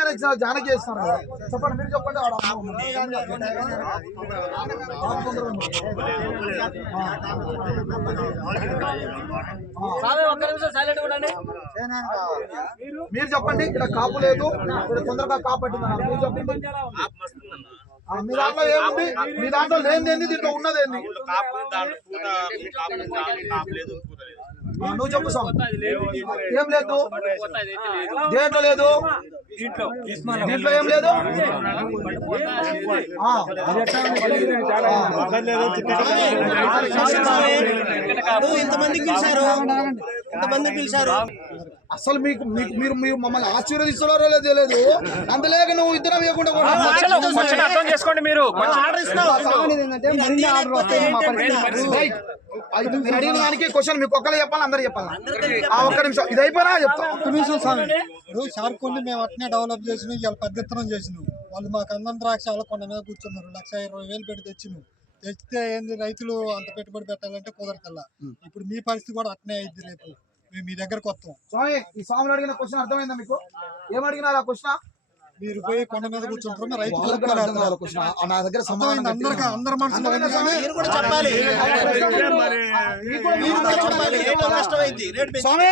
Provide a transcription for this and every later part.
తెలంగాణ ఇచ్చిన జానకి చేస్తున్నారు కదా. చెప్పండి మీరు చెప్పండి. మీరు చెప్పండి ఇక్కడ కాపు లేదు ఇక్కడ తొందరగా కాపు పట్టిందన్నారు మీరు చెప్పండి. మీ దాంట్లో ఏముంది? మీ దాంట్లో లేనిది ఏంది? దీంట్లో ఉన్నది ఏంది? ఆ, నువ్వు చెప్పు స్వామి ఏం లేదు దేంట్లో లేదు దీంట్లో ఏం లేదు ఇంతమందికి పిలిచారు ఇంతమందికి పిలిచారు అసలు మీకు మీకు మీరు మీరు మమ్మల్ని ఆశీర్వదిస్తున్నారో లేదో లేదు అందులేక నువ్వు ఇద్దరం ఇవ్వకుండా అర్థం చేసుకోండి మీరు ఆర్డర్ ఇస్తున్నావు నేను అడిగిన దానికి క్వశ్చన్ మీకు ఒక్కరే చెప్పాలి అందరూ చెప్పాలి. ఆ ఒక్క నిమిషం. ఇది అయిపోయినా చెప్తా. ఒక్క నిమిషం స్వామి ఇప్పుడు మేము అట్నే డెవలప్ చేసినాం ఇవాళ పెద్దెత్తనం చేసినాం. వాళ్ళు మాకు అందం ద్రాక్ష వాళ్ళ కొండ మీద కూర్చున్నారు. లక్ష ఇరవై వేలు పెట్టి తెచ్చినాం. తెచ్చితే ఏంది రైతులు అంత పెట్టుబడి పెట్టాలంటే కుదరతల్లా ఇప్పుడు మీ పరిస్థితి కూడా అట్నే అయింది రేపు. మేము మీ దగ్గరకు వస్తాం. స్వామి ఈ స్వామిని అడిగిన క్వశ్చన్ అర్థమైందా మీకు? ఏం అడిగినారు ఆ క్వశ్చన్? మీరు పోయి కొండ మీద కూర్చుంటారు రైతు నా దగ్గర సమాధానం అర్థమైంది అందరికి అందరి మనసులో ఉంది కానీ మీరు కూడా చెప్పాలి. మీరు కూడా చెప్పాలి. రేటు నష్టమైంది. రేటు పెంచి- స్వామి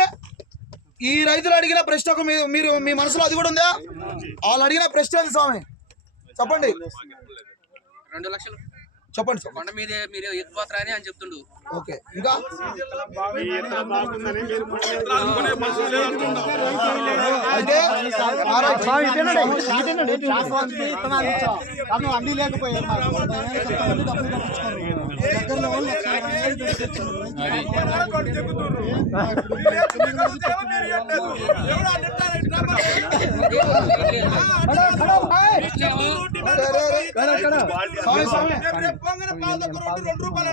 ఈ రైతులు అడిగిన ప్రశ్నకు మీ- మీరు మీ మనసులో అది కూడా ఉందా? వాళ్ళు అడిగిన ప్రశ్న ఏంది స్వామి? చెప్పండి. రెండు లక్షలు. చెప్పండి. కొండ మీద మీరు ఎత్తిపోతారా అని అని చెప్తుండు. ఓకే. ఇంకా? రైతు- అన్ని లేకపోయారు.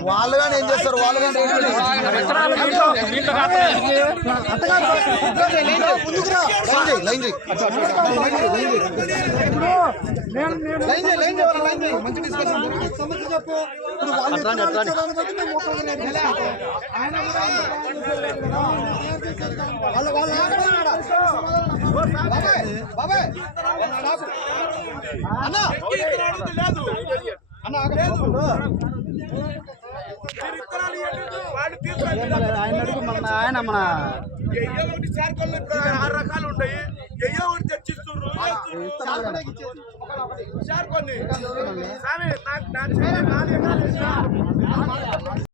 వాళ్ళు కానీ ఏం చేస్తారు? వాళ్ళు కానీ మంచి డిస్కషన్ చెప్పు వాళ్ళు వాళ్ళు బాబాయ్ అన్న అన్న ఆయన మన ఆరు రకాలు ఉన్నాయి ఎయ్యో ఒకటి చర్చిస్తున్నారు చేరుకోండి స్వామి నాకు నాకు నాలుగు ఎకరాలు